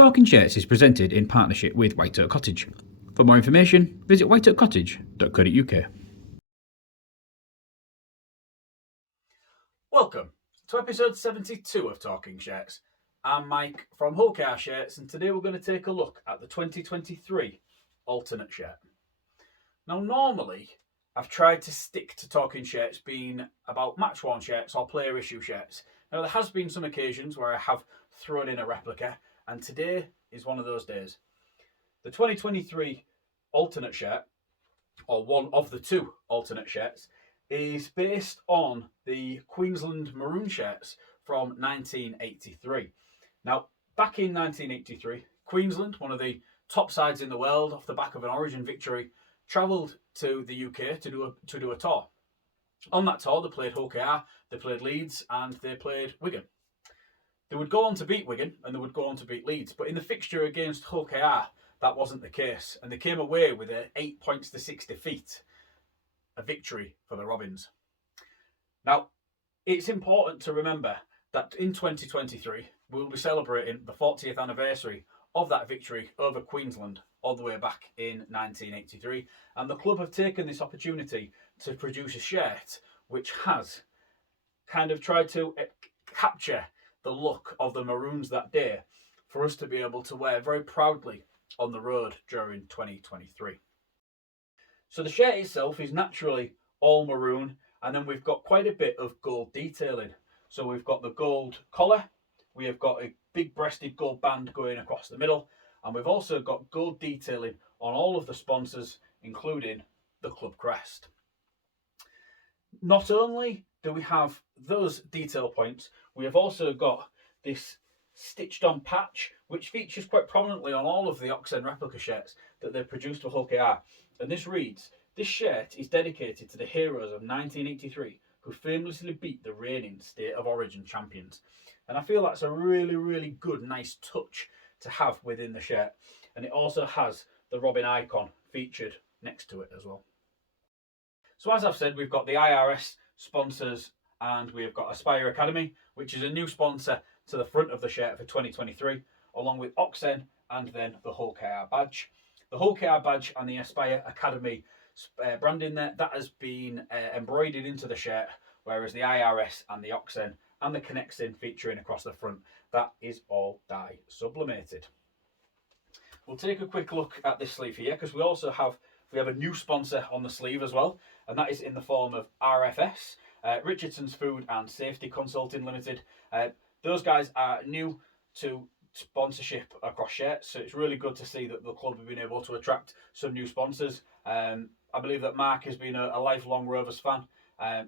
Talking Shirts is presented in partnership with White Oak Cottage. For more information, visit whiteoakcottage.co.uk. Welcome to episode 72 of Talking Shirts. I'm Mike from Wholesale Shirts, and today we're going to take a look at the 2023 alternate shirt. Now, normally I've tried to stick to Talking Shirts being about match-worn shirts or player issue shirts. Now, there has been some occasions where I have thrown in a replica, and today is one of those days. The 2023 alternate shirt, or one of the two alternate shirts, is based on the Queensland maroon shirts from 1983. Now, back in 1983, Queensland, one of the top sides in the world off the back of an Origin victory, travelled to the UK to do a tour. On that tour, they played Hull, they played Leeds, and they played Wigan. They would go on to beat Wigan, and they would go on to beat Leeds, but in the fixture against Hull, that wasn't the case, and they came away with an 8 points to 6 defeat, a victory for the Robins. Now, it's important to remember that in 2023, we'll be celebrating the 40th anniversary of that victory over Queensland all the way back in 1983, and the club have taken this opportunity to produce a shirt which has kind of tried to capture the look of the Maroons that day for us to be able to wear very proudly on the road during 2023. So the shirt itself is naturally all maroon, and then we've got quite a bit of gold detailing. So we've got the gold collar, we have got a big breasted gold band going across the middle, and we've also got gold detailing on all of the sponsors, including the club crest. Not only do we have those detail points, we have also got this stitched on patch, which features quite prominently on all of the Oxen replica shirts that they've produced for Hull KR. And this reads, "This shirt is dedicated to the heroes of 1983 who famously beat the reigning State of Origin champions." And I feel that's a really, really good, nice touch to have within the shirt. And it also has the Robin icon featured next to it as well. So as I've said, we've got the IRS sponsors and we've got Aspire Academy, which is a new sponsor to the front of the shirt for 2023, along with Oxen and then the Hull KR badge. The Hull KR badge and the Aspire Academy branding there, that has been embroidered into the shirt, whereas the IRS and the Oxen and the Kingston featuring across the front, that is all dye sublimated. We'll take a quick look at this sleeve here because we have a new sponsor on the sleeve as well, and that is in the form of RFS, Richardson's Food and Safety Consulting Limited. Those guys are new to sponsorship across shirts, so it's really good to see that the club have been able to attract some new sponsors. I believe that Mark has been a lifelong Rovers fan,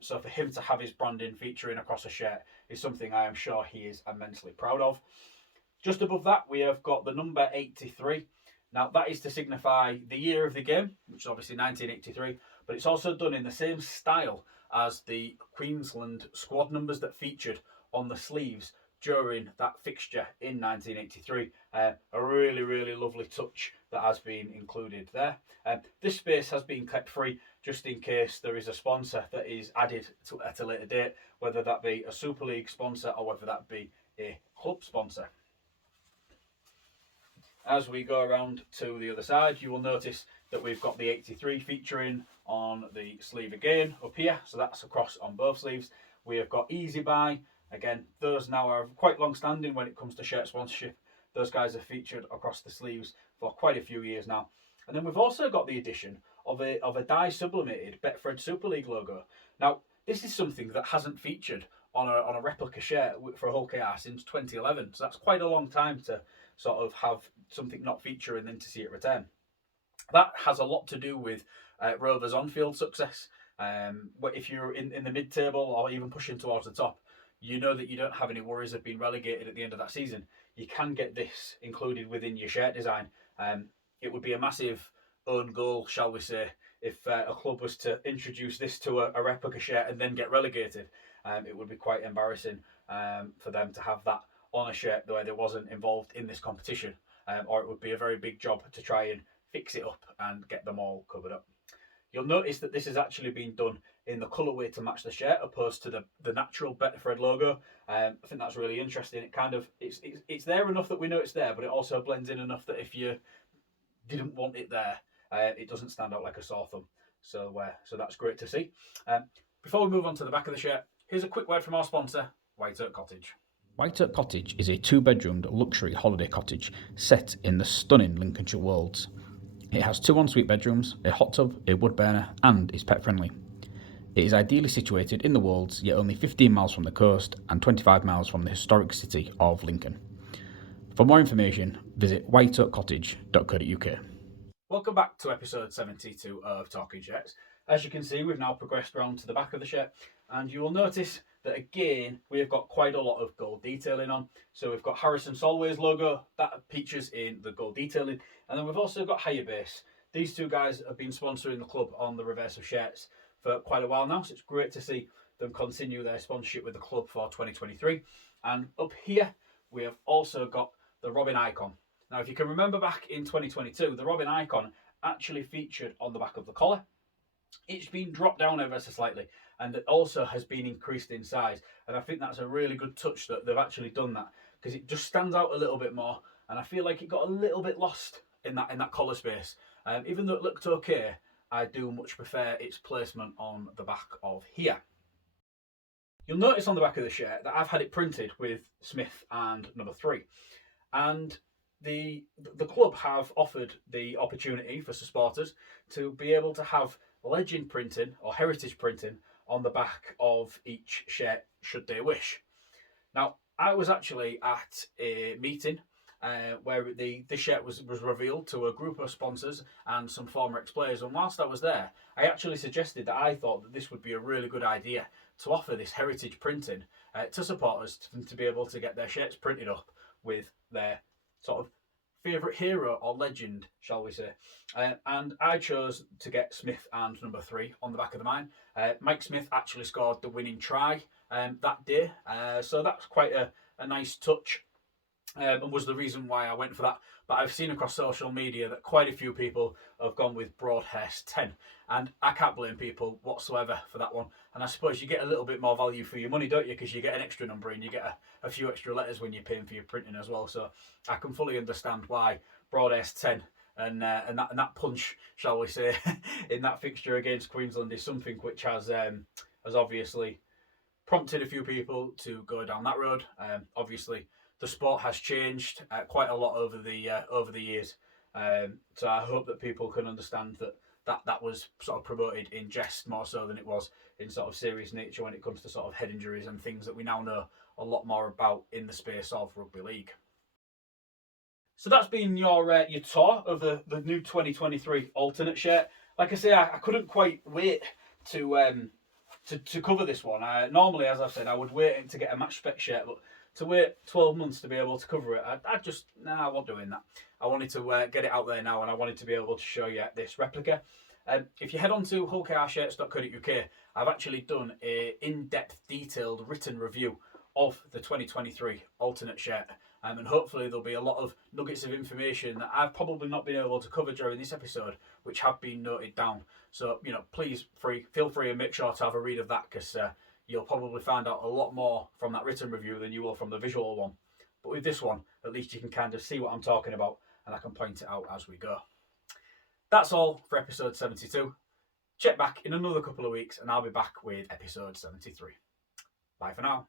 so for him to have his branding featuring across a shirt is something I am sure he is immensely proud of. Just above that, we have got the number 83. Now, that is to signify the year of the game, which is obviously 1983, but it's also done in the same style as the Queensland squad numbers that featured on the sleeves during that fixture in 1983. A really, really lovely touch that has been included there. This space has been kept free just in case there is a sponsor that is added at a later date, whether that be a Super League sponsor or whether that be a club sponsor. As we go around to the other side, you will notice that we've got the 83 featuring on the sleeve again up here, so that's across on both sleeves. We have got Easy Buy. Again, those now are quite long standing when it comes to shirt sponsorship. Those guys have featured across the sleeves for quite a few years now. And then we've also got the addition of a dye sublimated Betfred Super League logo. Now, this is something that hasn't featured on a replica shirt for Hull KR since 2011. So that's quite a long time to sort of have something not feature and then to see it return. That has a lot to do with Rovers on-field success. If you're in the mid-table or even pushing towards the top, you know that you don't have any worries of being relegated at the end of that season. You can get this included within your shirt design. It would be a massive own goal, shall we say, if a club was to introduce this to a replica shirt and then get relegated. It would be quite embarrassing for them to have that on a shirt where they wasn't involved in this competition, or it would be a very big job to try and fix it up and get them all covered up. You'll notice that this has actually been done in the colourway to match the shirt, opposed to the natural Betfred logo. I think that's really interesting. It kind of it's there enough that we know it's there, but it also blends in enough that if you didn't want it there, it doesn't stand out like a sore thumb. So that's great to see. Before we move on to the back of the shirt, here's a quick word from our sponsor, White Oak Cottage. White Oak Cottage is a 2-bedroomed luxury holiday cottage set in the stunning Lincolnshire Wolds. It has 2 ensuite bedrooms, a hot tub, a wood burner, and is pet friendly. It is ideally situated in the Wolds, yet only 15 miles from the coast and 25 miles from the historic city of Lincoln. For more information, visit whiteoakcottage.co.uk. Welcome back to episode 72 of Talking Shirts. As you can see, we've now progressed round to the back of the shirt, and you will notice that again we have got quite a lot of gold detailing on. So we've got Harrison Solway's logo that features in the gold detailing, and then we've also got Higher Base. These two guys have been sponsoring the club on the reverse of shirts for quite a while now, so it's great to see them continue their sponsorship with the club for 2023. And up here we have also got the Robin icon. Now, if you can remember back in 2022, the Robin icon actually featured on the back of the collar. It's been dropped down ever so slightly, and it also has been increased in size. And I think that's a really good touch that they've actually done that, because it just stands out a little bit more. And I feel like it got a little bit lost in that collar space. Even though it looked okay, I do much prefer its placement on the back of here. You'll notice on the back of the shirt that I've had it printed with Smith and number 3. And the club have offered the opportunity for supporters to be able to have legend printing or heritage printing on the back of each shirt should they wish. Now, I was actually at a meeting where this shirt was revealed to a group of sponsors and some former ex-players, and whilst I was there, I actually suggested that I thought that this would be a really good idea to offer this heritage printing to supporters to be able to get their shirts printed up with their sort of favourite hero or legend, shall we say. And I chose to get Smith and number 3 on the back of the mine. Mike Smith actually scored the winning try that day, so that's quite a nice touch, and was the reason why I went for that. But I've seen across social media that quite a few people have gone with Broadhurst 10, and I can't blame people whatsoever for that one. And I suppose you get a little bit more value for your money, don't you? Because you get an extra number and you get a few extra letters when you're paying for your printing as well. So I can fully understand why Broadhurst 10 and that punch, shall we say, in that fixture against Queensland is something which has obviously prompted a few people to go down that road. Obviously, the sport has changed quite a lot over the years, so I hope that people can understand that was sort of promoted in jest more so than it was in sort of serious nature when it comes to sort of head injuries and things that we now know a lot more about in the space of rugby league. So that's been your tour of the new 2023 alternate shirt. Like I say, I couldn't quite wait to cover this one. Normally, as I've said, I would wait to get a match spec shirt, but to wait 12 months to be able to cover it, I wasn't doing that. I wanted to get it out there now, and I wanted to be able to show you this replica. If you head on to hullkrshirts.co.uk, I've actually done a in-depth, detailed written review of the 2023 alternate shirt, and hopefully there'll be a lot of nuggets of information that I've probably not been able to cover during this episode, which have been noted down. So, please feel free and make sure to have a read of that, because you'll probably find out a lot more from that written review than you will from the visual one. But with this one, at least you can kind of see what I'm talking about, and I can point it out as we go. That's all for episode 72. Check back in another couple of weeks, and I'll be back with episode 73. Bye for now.